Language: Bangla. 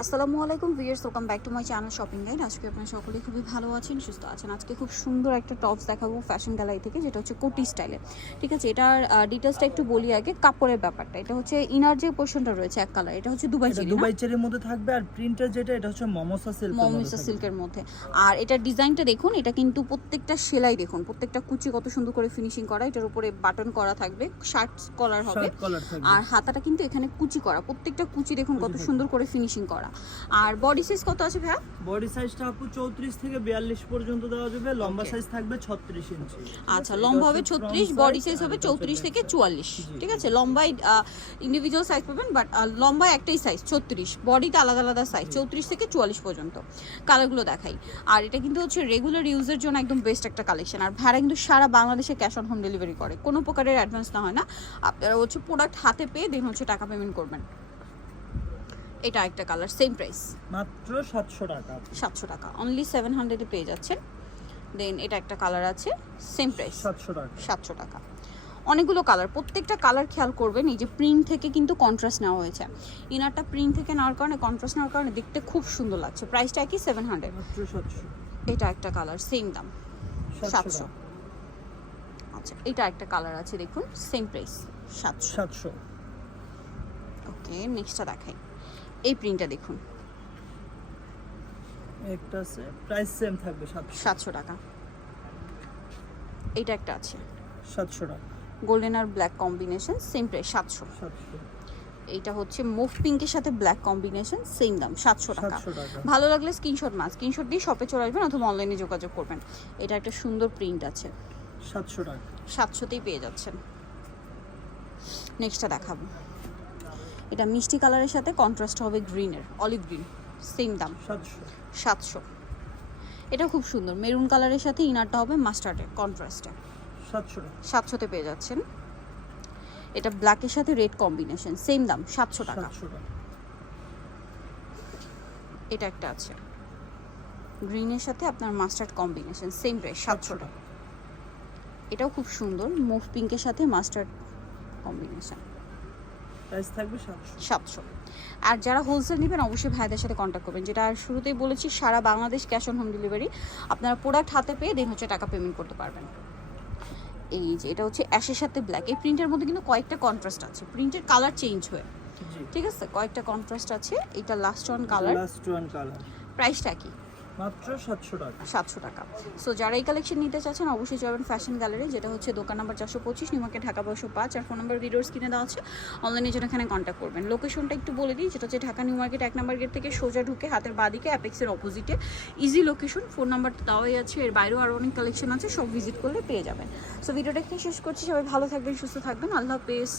আসসালামু আলাইকুম viewers, welcome back to my channel shopping guide. আজকে আপনারা সকলে খুবই ভালো আছেন, সুস্থ আছেন। আজকে খুব সুন্দর একটা টপস দেখাবো ফ্যাশন গ্যালারি থেকে, যেটা হচ্ছে কোটি স্টাইলে। ঠিক আছে, এটার ডিটেলসটা একটু বলি আগে। কাপড়ের ব্যাপারটা, এটা হচ্ছে ইনার যে পোর্শনটা রয়েছে এক কালার, এটা হচ্ছে দুবাই চেরি, দুবাই চেরির মধ্যে থাকবে। আর প্রিন্টার যেটা, এটা হচ্ছে মমোসা সিল্কের মধ্যে। আর এটার ডিজাইনটা দেখুন, এটা কিন্তু প্রত্যেকটা সেলাই দেখুন, প্রত্যেকটা কুচি কত সুন্দর করে ফিনিশিং করা। এটার উপরে বাটন করা থাকবে, শার্ট কলার হবে। আর হাতাটা কিন্তু এখানে কুচি করা, প্রত্যেকটা কুচি দেখুন কত সুন্দর করে ফিনিশিং করা। আর বডি সাইজ কত আছে ভাইয়া? বডি সাইজটা আপু 34 থেকে 42 পর্যন্ত দেওয়া যাবে। লম্বা সাইজ থাকবে 36 ইঞ্চি। আচ্ছা, লম্বা হবে 36, বডি সাইজ হবে 34 থেকে 44। ঠিক আছে, লম্বায় ইন্ডিভিজুয়াল সাইজ পাবেন, বাট লম্বায় একটাই সাইজ 36, বডিতে আলাদা আলাদা সাইজ 34 থেকে 44 পর্যন্ত। কালারগুলো দেখাই। আর এটা কিন্তু হচ্ছে রেগুলার ইউজের জন্য একদম বেস্ট একটা কালেকশন। আর ভাড়া কিন্তু সারা বাংলাদেশে ক্যাশ অন হোম ডেলিভারি করে, কোনো প্রকারের অ্যাডভান্স না হয় না। আপনারা হচ্ছে প্রোডাক্ট হাতে পেয়ে দেন হচ্ছে টাকা পেমেন্ট করবেন। এটা একটা কালার, সেম প্রাইস, মাত্র 700 টাকা। 700 টাকা, অনলি 700 এ পেয়ে যাচ্ছেন। দেন এটা একটা কালার আছে, সেম প্রাইস 700 টাকা। 700 টাকা। অনেকগুলো কালার, প্রত্যেকটা কালার খেয়াল করবেন। এই যে প্রিন্ট থেকে কিন্তু কন্ট্রাস্ট নেওয়া হয়েছে, ইনারটা প্রিন্ট থেকে নেওয়ার কারণে, কন্ট্রাস্ট নেওয়ার কারণে দেখতে খুব সুন্দর লাগছে। প্রাইসটা কি 700? মাত্র 700। এটা একটা কালার, সেম দাম 700। আচ্ছা, এটা একটা কালার আছে দেখুন, সেম প্রাইস 700। ওকে, নেক্সটটা দেখাই। এই প্রিন্টটা দেখুন, একটা আছে, প্রাইস সেম থাকবে 700 টাকা। এটা একটা আছে 700 টাকা। গোল্ডেন আর ব্ল্যাক কম্বিনেশন, সেম প্রাইস 700। এইটা হচ্ছে মুভ পিঙ্কের সাথে ব্ল্যাক কম্বিনেশন, সেম দাম 700 টাকা। ভালো লাগলে স্ক্রিনশট দিয়ে শপে চলে আসবেন অথবা অনলাইনে যোগাযোগ করবেন। এটা একটা সুন্দর প্রিন্ট আছে, 700 টাকা। 700তেই পেয়ে যাচ্ছেন। নেক্সটটা দেখাবো। এটা মিষ্টি কালারের সাথে কন্ট্রাস্ট হবে গ্রিনের, অলিভ গ্রিন, সেম দাম 700। এটা খুব সুন্দর, মেরুন কালারের সাথে ইনারটা হবে মাস্টার্ডের কন্ট্রাস্টে, 700তে পেয়ে যাচ্ছেন। এটা ব্ল্যাকের সাথে রেড কম্বিনেশন, সেম দাম 700 টাকা। এটা একটা আছে গ্রিনের সাথে আপনার মাস্টার্ড কম্বিনেশন, সেম প্রাইস 700 টাকা। এটাও খুব সুন্দর, মুভ পিঙ্কের সাথে মাস্টার্ড কম্বিনেশন, প্রাইস থাকবে 700। আর যারা হোলসেল নেবেন অবশ্যই ভাইদের সাথে কন্ট্যাক্ট করবেন। যেটা শুরুতেই বলেছি, সারা Bangladesh cash on home delivery. আপনারা প্রোডাক্ট হাতে পেয়ে দেন হচ্ছে টাকা পেমেন্ট করতে পারবেন। এই যে এটা হচ্ছে অ্যাশের সাথে ব্ল্যাক, এই প্রিন্টের মধ্যে কিন্তু কয়েকটা কন্ট্রাস্ট আছে, প্রিন্টের কালার চেঞ্জ হয়ে, ঠিক আছে, কয়েকটা কন্ট্রাস্ট আছে। এটা লাস্ট ওয়ান কালার, প্রাইসটা কি? মাত্র 700 টাকা। 700 টাকা। সো যারা এই কালেকশন নিতে চাচ্ছেন অবশ্যই যাবেন ফ্যাশন গ্যালারি, যেটা হচ্ছে দোকান নাম্বার 425, নিউ মার্কেট, ঢাকা 1205। আর ফোন নাম্বার ভিডিওর স্ক্রিনে দেওয়া আছে, অনলাইনে জন্য এখানে কন্ট্যাক্ট করবেন। লোকেশনটা একটু বলে দিই, যেটা হচ্ছে ঢাকা নিউ মার্কেট 1 নম্বর গেট থেকে সোজা ঢুকে হাতের বাদিকে অ্যাপেক্সের অপোজিটে, ইজি লোকেশন। ফোন নাম্বারটা দেওয়াই আছে, এর বাইরেও আরও অনেক কালেকশন আছে, সব ভিজিট করলে পেয়ে যাবেন। সো ভিডিওটা এখানে শেষ করছি, সবাই ভালো থাকবেন, সুস্থ থাকবেন, আল্লাহ হাফেজ।